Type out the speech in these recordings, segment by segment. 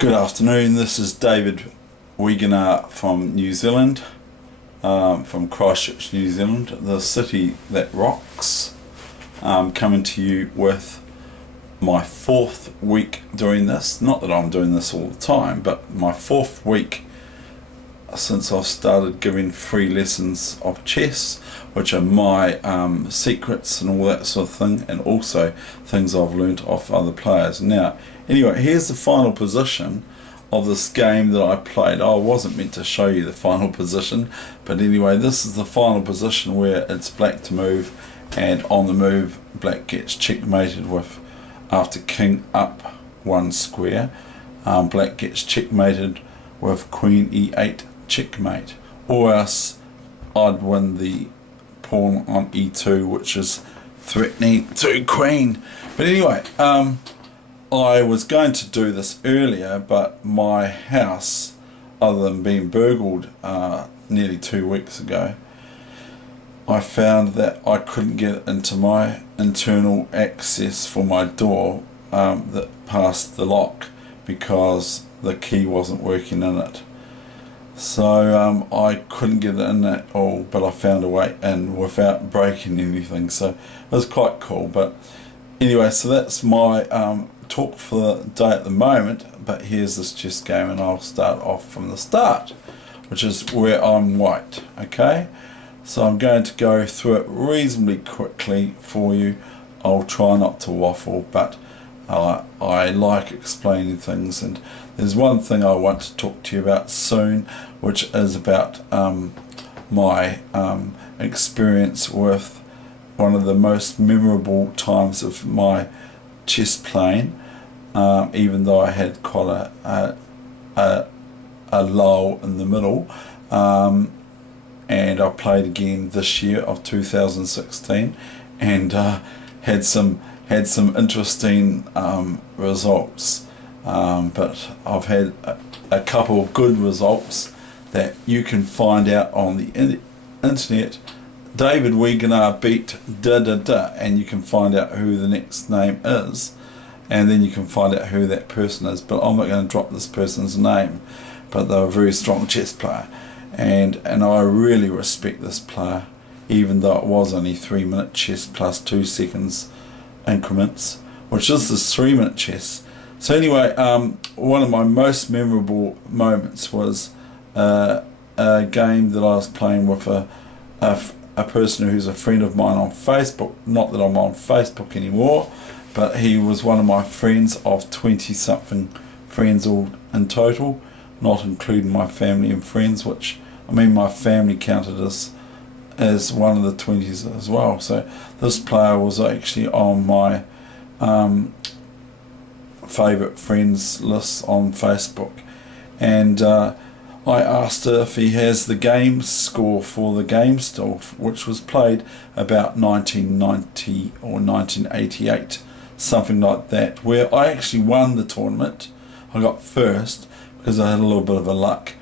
Good afternoon, this is David Weegenaar from New Zealand, from Christchurch, New Zealand, the city that rocks. Coming to you with my fourth week doing this. Not that I'm doing this all the time, but my fourth week since I've started giving free lessons of chess, which are my secrets and all that sort of thing, and also things I've learnt off other players. Now, anyway, here's the final position of this game that I played. I wasn't meant to show you the final position, but anyway, this is the final position where it's black to move, and on the move, black gets checkmated with, after king up one square, black gets checkmated with queen e8 checkmate, or else I'd win the pawn on e2, which is threatening to queen. But anyway, I was going to do this earlier, but my house, other than being burgled nearly 2 weeks ago, I found that I couldn't get into my internal access for my door that passed the lock because the key wasn't working in it. So I couldn't get it in at all, but I found a way in without breaking anything, so it was quite cool. But anyway, so that's my talk for the day at the moment. But here's this chess game, and I'll start off from the start, which is where I'm white. Okay, so I'm going to go through it reasonably quickly for you. I'll try not to waffle, but I like explaining things, and there's one thing I want to talk to you about soon, which is about my experience with one of the most memorable times of my chess playing, even though I had quite a lull in the middle, and I played again this year of 2016, and had some interesting results, but I've had a couple of good results that you can find out on the internet. David Weegenaar beat and you can find out who the next name is, and then you can find out who that person is. But I'm not going to drop this person's name, but they're a very strong chess player, and I really respect this player, even though it was only 3-minute chess plus 2 seconds increments, which is this 3-minute chess. So anyway, one of my most memorable moments was a game that I was playing with a person who's a friend of mine on Facebook. Not that I'm on Facebook anymore, but he was one of my friends of 20-something friends all in total, not including my family and friends, which, I mean, my family counted as one of the 20s as well. So this player was actually on my favourite friends list on Facebook, and I asked her if he has the game score for the game still, which was played about 1990 or 1988, something like that, where I actually won the tournament. I got first because I had a little bit of a luck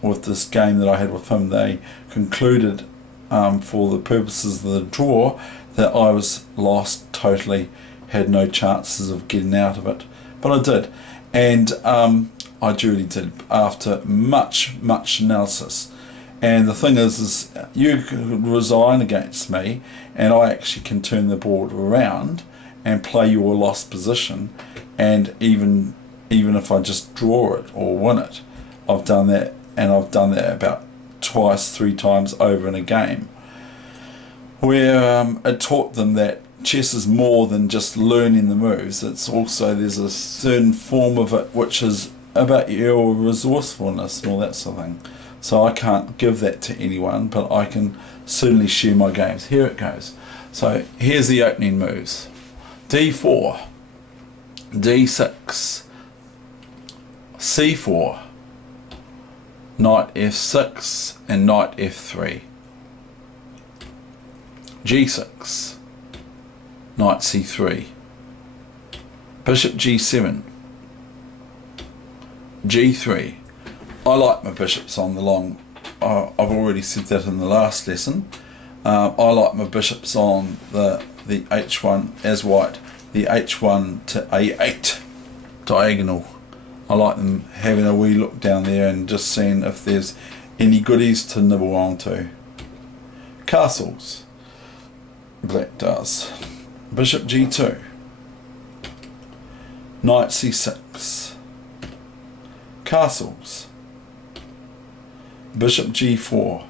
with this game that I had with him. They concluded, for the purposes of the draw, that I was lost totally, had no chances of getting out of it, but I did, and I duly did after much analysis. And the thing is you could resign against me, and I actually can turn the board around and play your lost position, and even if I just draw it or win it, I've done that, and I've done that about twice, 3 times over in a game, where it taught them that chess is more than just learning the moves. It's also, there's a certain form of it which is about your resourcefulness and all that sort of thing. So I can't give that to anyone, but I can certainly share my games. Here it goes. So here's the opening moves: d4, d6, c4, knight f6 and knight f3, g6, knight c3, bishop g7, g3. I like my bishops on the long, I've already said that in the last lesson. I like my bishops on the h1 as white, the h1 to a8 diagonal I like them having a wee look down there and just seeing if there's any goodies to nibble onto. Castles. Black does. Bishop g2. Knight c6. Castles. Bishop g4.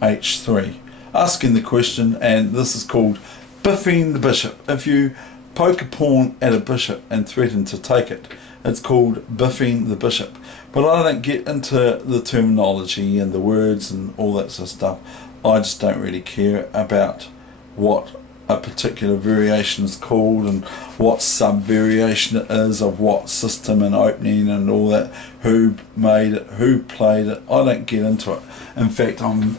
h3. Asking the question, and this is called biffing the bishop. If you poke a pawn at a bishop and threaten to take it, it's called biffing the bishop. But I don't get into the terminology and the words and all that sort of stuff. I just don't really care about what a particular variation is called and what sub-variation it is of what system and opening and all that, who made it, who played it. I don't get into it. In fact, I'm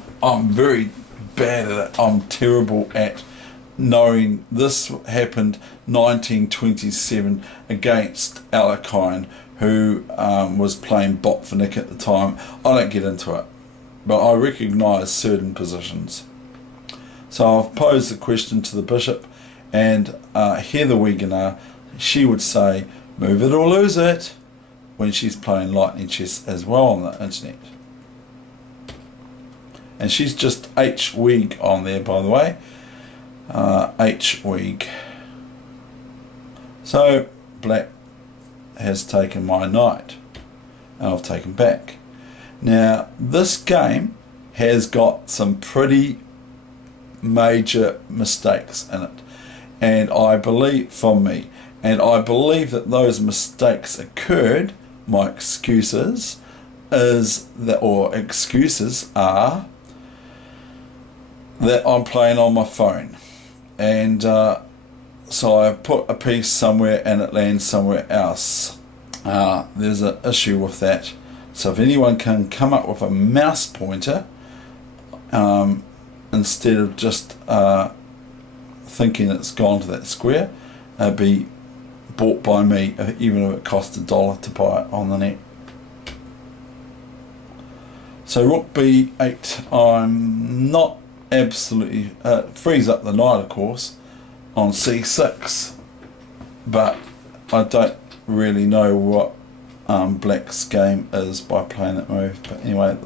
very bad at it. I'm terrible at knowing this happened 1927 against Alekhine, who was playing Botvinnik at the time. I don't get into it, but I recognise certain positions. So I've posed the question to the bishop, and Heather Weegenaar, she would say, move it or lose it, when she's playing lightning chess as well on the internet. And she's just H-Weeg on there, by the way. H-Weeg. So black has taken my knight, and I've taken back. Now this game has got some pretty major mistakes in it, and I believe that those mistakes occurred. My excuses are that I'm playing on my phone, and so I put a piece somewhere and it lands somewhere else. There's an issue with that. So if anyone can come up with a mouse pointer instead of just thinking it's gone to that square, it'd be bought by me, even if it cost $1 to buy it on the net. So rook b8, I'm not absolutely, frees up the knight of course on c6, but I don't really know what black's game is by playing that move. But anyway,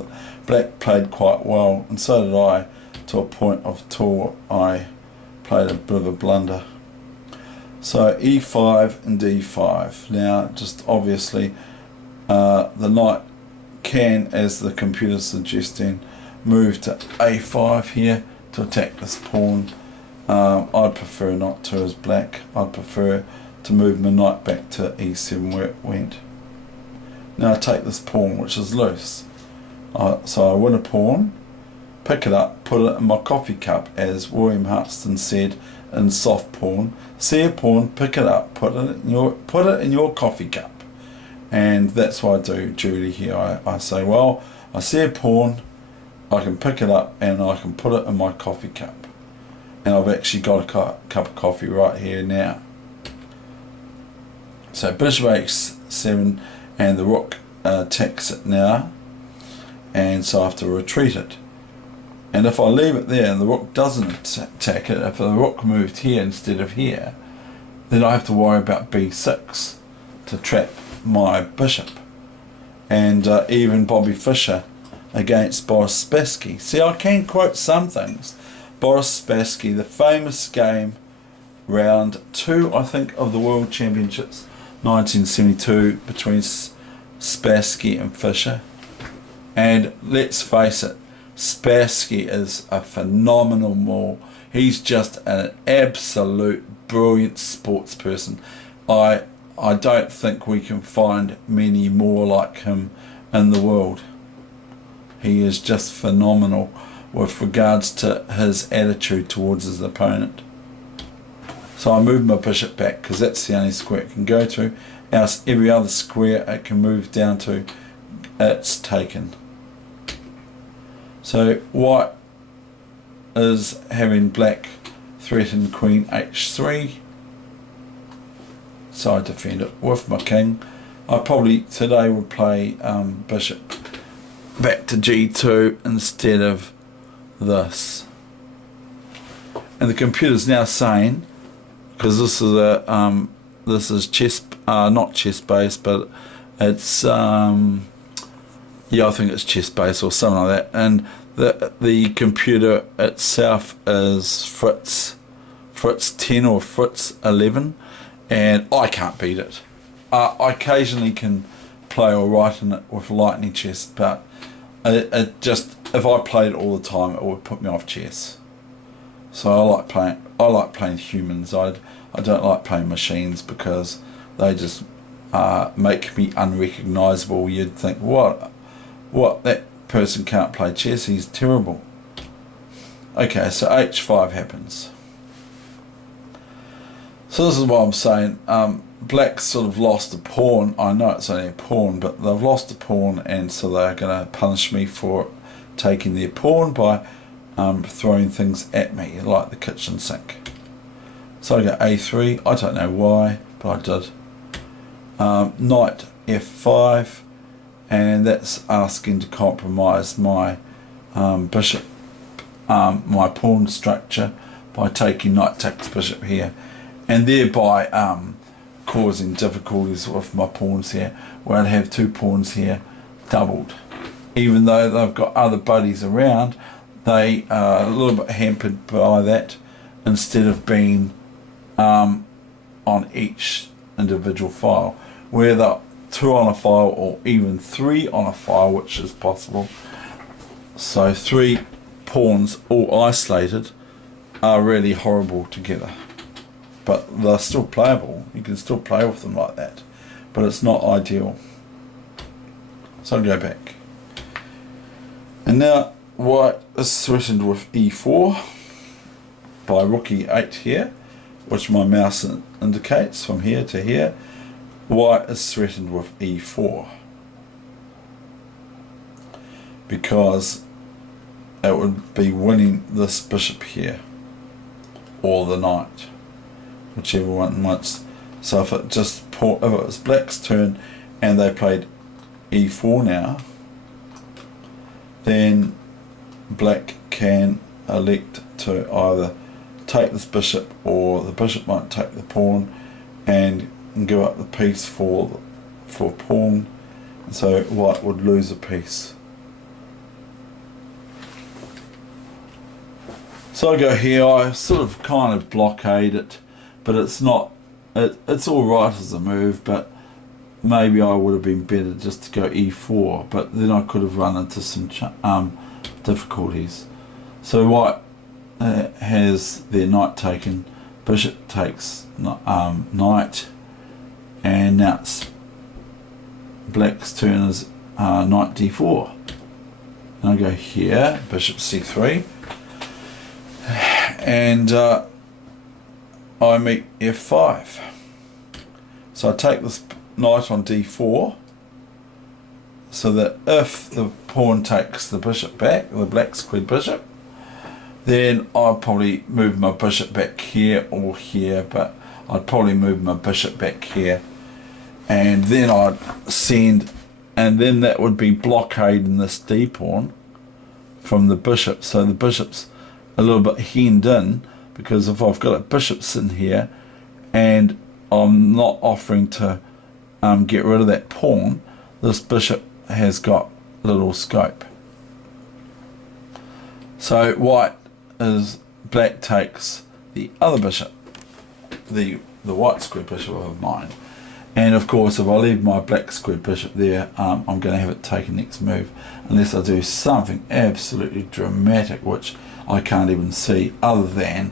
black played quite well, and so did I, to a point of till I played a bit of a blunder. So e5 and d5. Now just obviously the knight can, as the computer's suggesting, move to a5 here to attack this pawn. I'd prefer not to as black. I'd prefer to move my knight back to e7 where it went. Now I take this pawn, which is loose. So I win a pawn, pick it up, put it in my coffee cup, as William Huxton said in Soft Pawn. See a pawn, pick it up, put it in your coffee cup. And that's what I do, Judy, here. I say, well, I see a pawn, I can pick it up and I can put it in my coffee cup. And I've actually got a cup of coffee right here now. So bishop h7, and the rook attacks it now, and so I have to retreat it. And if I leave it there and the rook doesn't attack it, if the rook moved here instead of here, then I have to worry about b6 to trap my bishop. And even Bobby Fischer against Boris Spassky. See, I can quote some things. Boris Spassky, the famous game, round 2, I think, of the World Championships, 1972, between Spassky and Fischer. And let's face it, Spassky is a phenomenal maul. He's just an absolute brilliant sports person. I don't think we can find many more like him in the world. He is just phenomenal with regards to his attitude towards his opponent. So I move my bishop back because that's the only square it can go to. Else every other square it can move down to, it's taken. So white is having black threaten queen h3. So I defend it with my king. I probably today would play bishop back to g2 instead of this. And the computer's now saying, because this is a this is chess, not chess base, but it's yeah, I think it's chess base or something like that. And the computer itself is Fritz 10 or Fritz 11, and I can't beat it. I occasionally can play all right in it with lightning chess, but it just, if I played it all the time, it would put me off chess. So I like playing humans. I don't like playing machines because they just make me unrecognisable. You'd think, what, that person can't play chess, he's terrible. Okay, so h5 happens. So this is what I'm saying. Black's sort of lost a pawn. I know it's only a pawn, but they've lost a pawn, and so they're going to punish me for taking their pawn by throwing things at me, like the kitchen sink. So I go a3. I don't know why, but I did. Knight f5, and that's asking to compromise my bishop, my pawn structure, by taking knight takes bishop here, and thereby causing difficulties with my pawns here, where I'd have two pawns here doubled. Even though they've got other buddies around, they are a little bit hampered by that, instead of being on each individual file, where the 2 on a file, or even 3 on a file, which is possible. So 3 pawns all isolated are really horrible together, but they're still playable. You can still play with them like that, but it's not ideal. So I'll go back, and now white is threatened with e4 by rook e8 here, which my mouse indicates from here to here. White is threatened with e4 because it would be winning this bishop here, or the knight, whichever one wants. So if it was black's turn and they played e4 now, then black can elect to either take this bishop, or the bishop might take the pawn and give up the piece for pawn, and so white would lose a piece. So I go here. I sort of kind of blockade it, but it's not. It's all right as a move, but maybe I would have been better just to go e4. But then I could have run into some difficulties. So white has their knight taken, bishop takes knight, and now it's black's turn is knight d4. And I go here, bishop c3. And I meet f5. So I take this knight on d4, so that if the pawn takes the bishop back, the black squared bishop, then I'll probably move my bishop back here or here, but I'd probably move my bishop back here, and then I'd send, and then that would be blockading this d pawn from the bishop. So the bishop's a little bit hemmed in, because if I've got a bishop sitting here and I'm not offering to get rid of that pawn, this bishop has got little scope. So black takes the other bishop, the white square bishop of mine, and of course if I leave my black square bishop there, I'm going to have it taken next move, unless I do something absolutely dramatic, which I can't even see, other than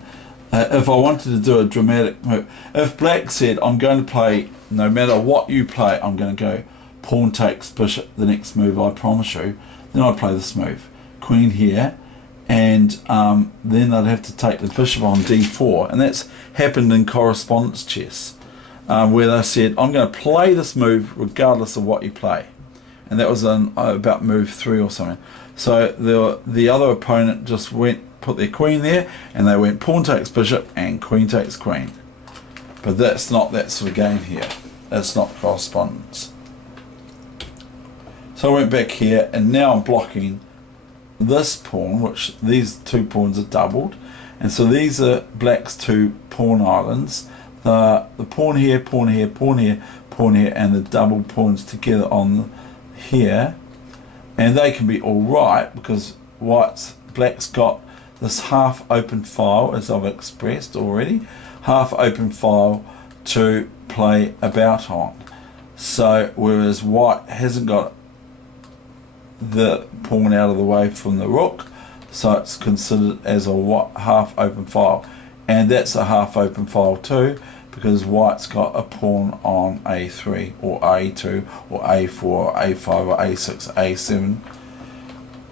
if I wanted to do a dramatic move. If black said, I'm going to play, no matter what you play, I'm going to go pawn takes bishop the next move, I promise you, then I'd play this move, queen here, and then I'd have to take the bishop on d4. And that's happened in correspondence chess, where they said, I'm going to play this move regardless of what you play. And that was about move 3 or something. So the other opponent just put their queen there, and they went pawn takes bishop and queen takes queen. But that's not that sort of game here. That's not correspondence. So I went back here, and now I'm blocking this pawn, which these two pawns are doubled, and so these are black's 2 pawn islands. the pawn here, pawn here, pawn here, pawn here, and the double pawns together on here, and they can be all right because black's got this half open file, as I've expressed already, half open file to play about on. So whereas white hasn't got the pawn out of the way from the rook, so it's considered as a half open file, and that's a half open file too, because white's got a pawn on a3 or a2 or a4 or a5 or a6,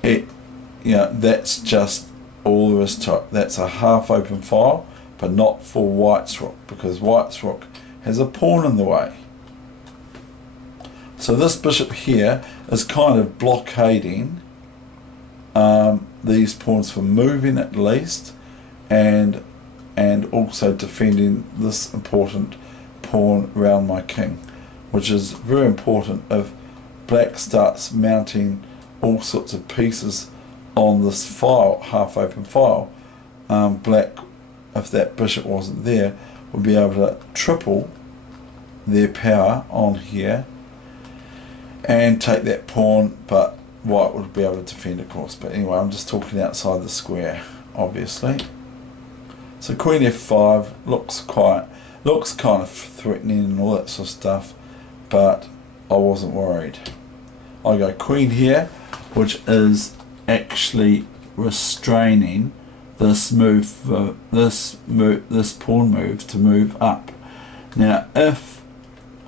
a7. That's just all there is to it. That's a half open file, but not for white's rook, because white's rook has a pawn in the way. So this bishop here is kind of blockading these pawns from moving at least, and also defending this important pawn around my king, which is very important if black starts mounting all sorts of pieces on this file, half open file. Black, if that bishop wasn't there, would be able to triple their power on here and take that pawn, but white would be able to defend, of course. But anyway, I'm just talking outside the square, obviously. So queen f5 looks kind of threatening and all that sort of stuff, but I wasn't worried. I go queen here, which is actually restraining this move, this pawn move to move up. Now, if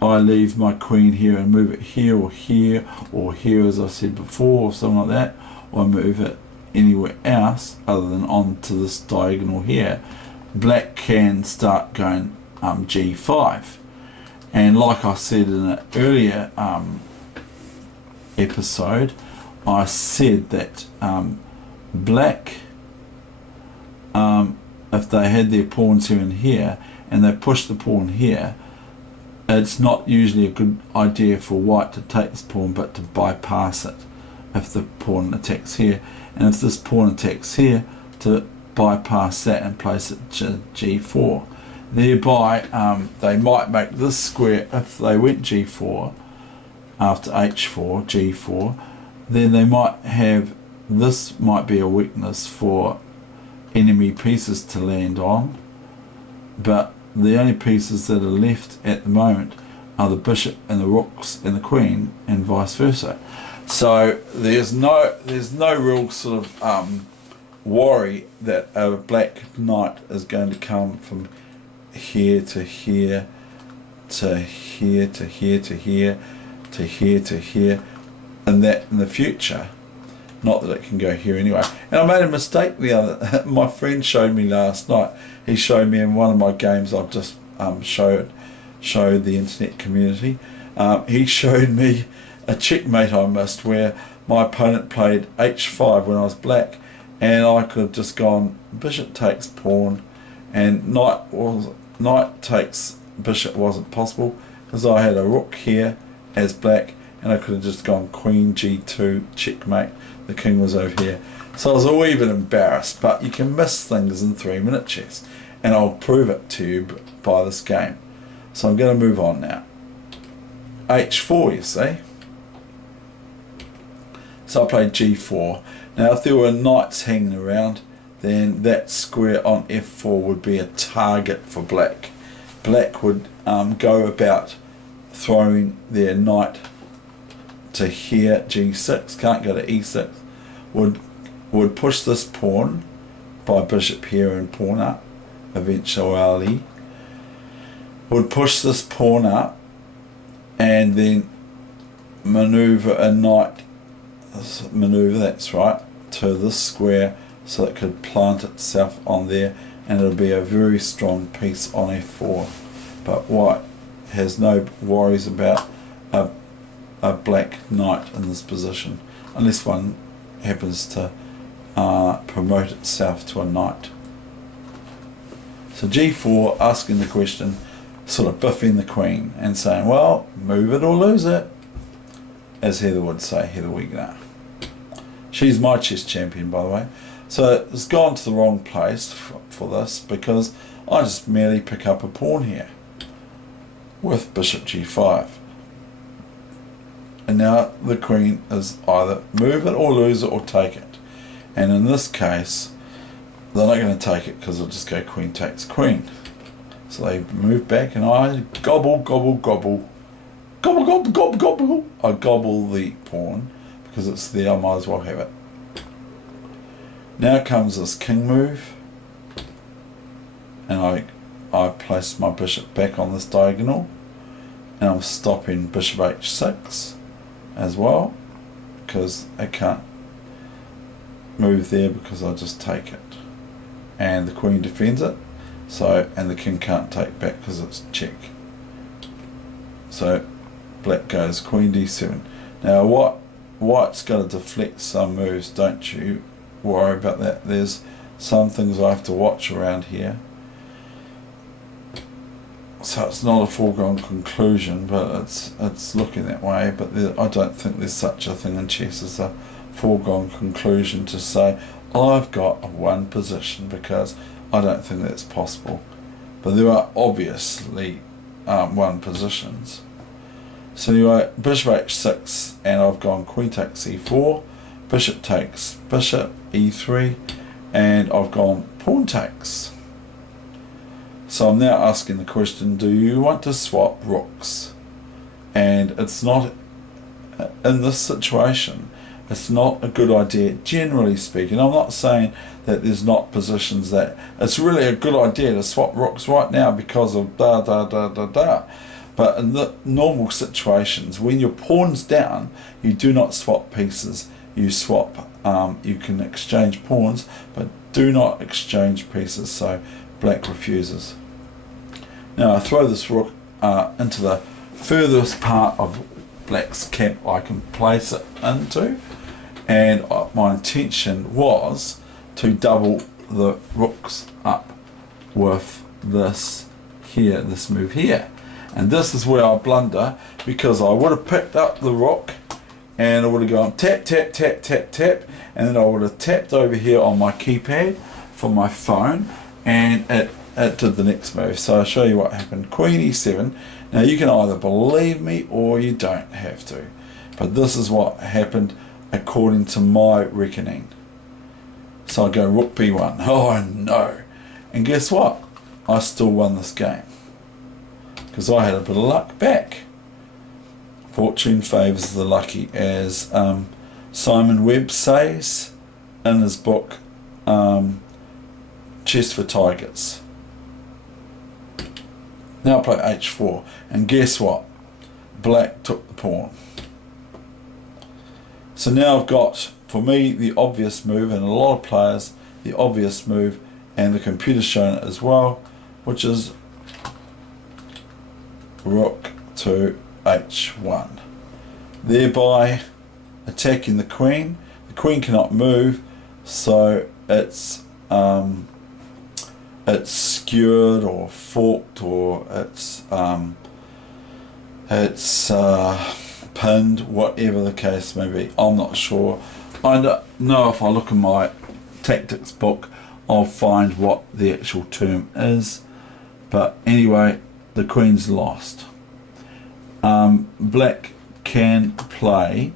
I leave my queen here and move it here or here or here, as I said before, or something like that, or move it anywhere else other than onto this diagonal here, black can start going g5. And like I said in an earlier episode, I said that black, if they had their pawns here and here and they push the pawn here, it's not usually a good idea for white to take this pawn, but to bypass it if the pawn attacks here, and if this pawn attacks here, to bypass that and place it to g4. Thereby they might make this square, if they went g4 after h4, g4, then they might have, this might be a weakness for enemy pieces to land on, but the only pieces that are left at the moment are the bishop and the rooks and the queen, and vice versa. So there's no real sort of worry that a black knight is going to come from here to here to here to here to here to here to here, and that in the future. Not that it can go here anyway. And I made a mistake the other. My friend showed me last night. He showed me in one of my games I've just showed the internet community. He showed me a checkmate I missed where my opponent played h5 when I was black, and I could have just gone bishop takes pawn, and knight takes bishop wasn't possible because I had a rook here as black, and I could have just gone queen g2 checkmate. The king was over here. So I was a wee bit embarrassed, but you can miss things in 3-minute chess, and I'll prove it to you by this game. So I'm going to move on now. h4, you see. So I played g4. Now if there were knights hanging around, then that square on f4 would be a target for black. Black would go about throwing their knight to here, g6, can't go to e6, would push this pawn by bishop here and pawn up, eventually, would push this pawn up and then maneuver a knight, that's right, to this square so it could plant itself on there, and it'll be a very strong piece on f4. But white has no worries about a black knight in this position, unless one happens to promote itself to a knight. So g4, asking the question, sort of biffing the queen and saying, well, move it or lose it, as Heather would say, Heather Weegenaar. She's my chess champion, by the way. So it's gone to the wrong place for this, because I just merely pick up a pawn here with bishop g5. And now the queen is either move it or lose it or take it. And in this case, they're not going to take it because they'll just go queen takes queen. So they move back and I gobble, gobble, gobble. Gobble, gobble, gobble, gobble. I gobble the pawn because it's there, I might as well have it. Now comes this king move. And I place my bishop back on this diagonal. And I'm stopping bishop h6 as well. Because I can't move there because I just take it. And the queen defends it. So, and the king can't take back because it's check. So black goes queen d7. Now white's got to deflect some moves, don't you worry about that. There's some things I have to watch around here. So it's not a foregone conclusion, but it's looking that way. But I don't think there's such a thing in chess as a foregone conclusion to say I've got a one position, because I don't think that's possible. But there are obviously one positions. So anyway, bishop h6, and I've gone queen takes e4, bishop takes bishop e3, and I've gone pawn takes. So I'm now asking the question, do you want to swap rooks? And it's not, in this situation, it's not a good idea, generally speaking. I'm not saying that there's not positions that it's really a good idea to swap rooks right now because of da da da da da. But in the normal situations, when your pawn's down, you do not swap pieces. You swap, you can exchange pawns, but do not exchange pieces. So black refuses. Now I throw this rook into the furthest part of black's camp I can place it into, and my intention was to double the rooks up with this here, this move here. And this is where I blunder, because I would have picked up the rook and I would have gone tap, tap, tap, tap, tap, and then I would have tapped over here on my keypad for my phone, and it did the next move. So I'll show you what happened. Queen e7. Now you can either believe me or you don't have to, but this is what happened according to my reckoning. So I go rook b1. Oh no. And guess what? I still won this game, because I had a bit of luck back. Fortune favours the lucky, as Simon Webb says in his book Chess for Tigers. Now I play h4, and guess what? Black took the pawn. So now I've got, for me, the obvious move, and a lot of players, the obvious move, and the computer's shown it as well, which is rook to h1, thereby attacking the queen. The queen cannot move, so it's skewered or forked, or it's pinned, whatever the case may be. I'm not sure. I don't know if I look in my tactics book I'll find what the actual term is, but anyway, the queen's lost. Black can play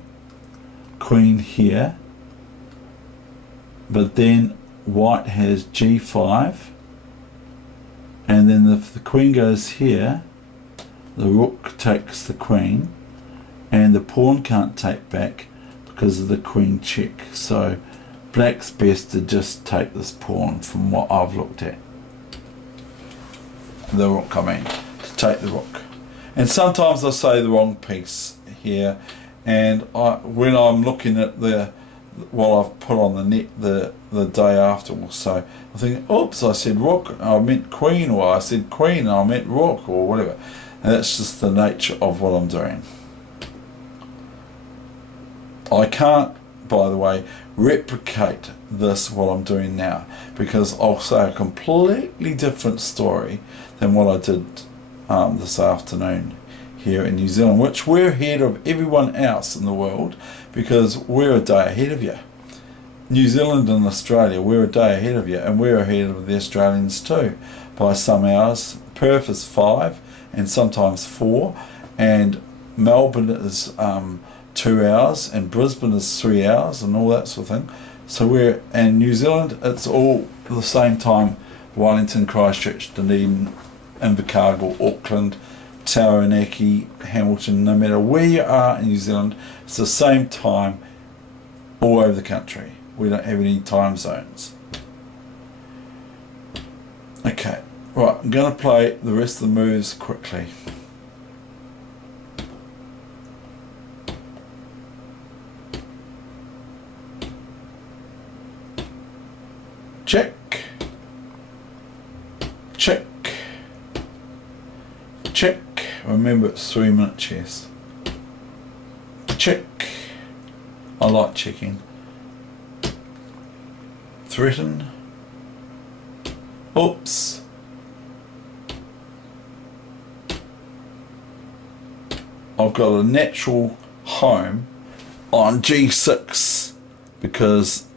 queen here, but then white has g5, and then if the queen goes here, the rook takes the queen, and the pawn can't take back because of the queen check. So black's best to just take this pawn, from what I've looked at. The rook, I mean, to take the rook. And sometimes I say the wrong piece here, and when I'm looking at what I've put on the net the day after or so, I think, oops, I said rook, I meant queen, or I said queen, I meant rook, or whatever. And that's just the nature of what I'm doing. I can't, by the way, replicate this, what I'm doing now, because I'll say a completely different story than what I did this afternoon here in New Zealand, which we're ahead of everyone else in the world, because we're a day ahead of you. New Zealand and Australia, we're a day ahead of you, and we're ahead of the Australians too. by some hours. Perth is 5 and sometimes 4, and Melbourne is 2 hours, and Brisbane is 3 hours, and all that sort of thing. So and New Zealand, it's all the same time. Wellington, Christchurch, Dunedin, Invercargill, Auckland, Taranaki, Hamilton, no matter where you are in New Zealand, it's the same time all over the country. We don't have any time zones. Okay, right, I'm going to play the rest of the moves quickly. Check, check, check. Remember, it's 3-minute chess. Check. I like checking. Threaten. Oops. I've got a natural home on G6 because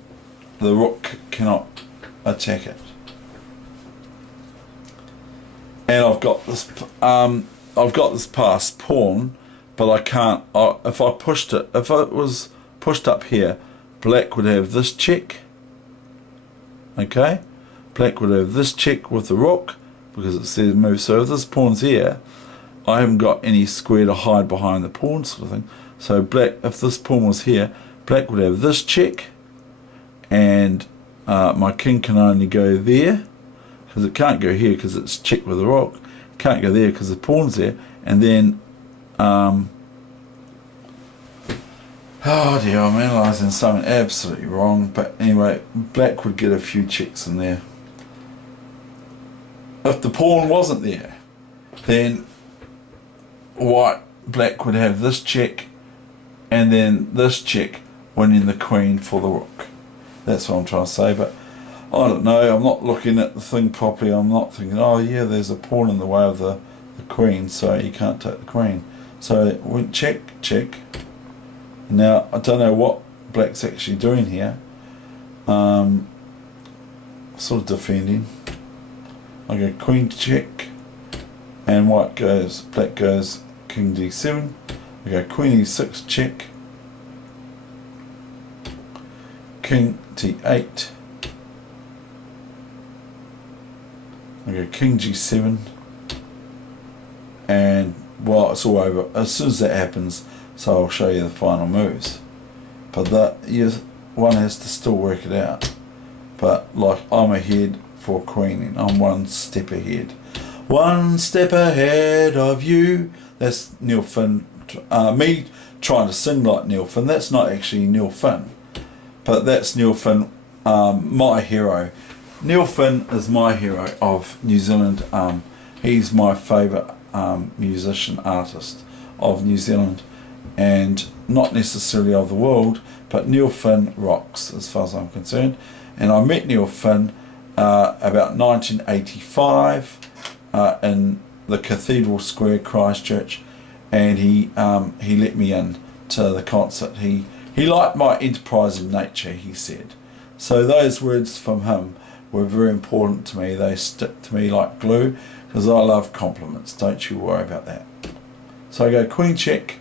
the rook cannot attack it. And I've got this passed pawn, but I can't. If it was pushed up here, black would have this check. Okay, black would have this check with the rook because it says move. So if this pawn's here, I haven't got any square to hide behind the pawn sort of thing. So black, if this pawn was here, black would have this check, and my king can only go there because it can't go here because it's checked with the rook. Can't go there because the pawn's there, and then oh dear, I'm analysing something absolutely wrong, but anyway, black would get a few checks in there. If the pawn wasn't there, then black would have this check and then this check, winning the queen for the rook. That's what I'm trying to say, but I don't know, I'm not looking at the thing properly. I'm not thinking, oh yeah, there's a pawn in the way of the queen, so you can't take the queen. So it went check, check. Now, I don't know what black's actually doing here. Sort of defending. I go queen check, and black goes king d7. I go queen e6 check, king d8. I go king g7, and well, it's all over as soon as that happens. So I'll show you the final moves, but one has to still work it out. But like, I'm ahead for queening. I'm one step ahead. One step ahead of you. That's Neil Finn. Me trying to sing like Neil Finn. That's not actually Neil Finn, but that's Neil Finn, my hero. Neil Finn is my hero of New Zealand. He's my favourite musician, artist of New Zealand, and not necessarily of the world, but Neil Finn rocks as far as I'm concerned. And I met Neil Finn about 1985 in the Cathedral Square, Christchurch, and he let me in to the concert. He liked my enterprising nature, he said. So those words from him were very important to me. They stick to me like glue because I love compliments. Don't you worry about that. So I go queen check,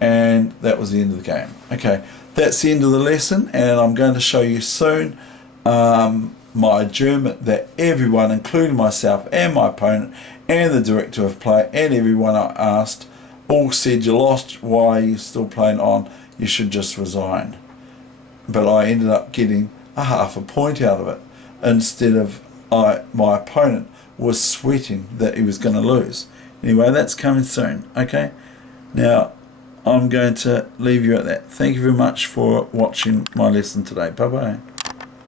and that was the end of the game. Okay, that's the end of the lesson, and I'm going to show you soon my adjournment that everyone, including myself and my opponent and the director of play and everyone I asked, all said, you lost, why are you still playing on, you should just resign. But I ended up getting a half a point out of it, instead of my opponent was sweating that he was going to lose. Anyway, that's coming soon. Okay, now I'm going to leave you at that. Thank you very much for watching my lesson today. Bye bye.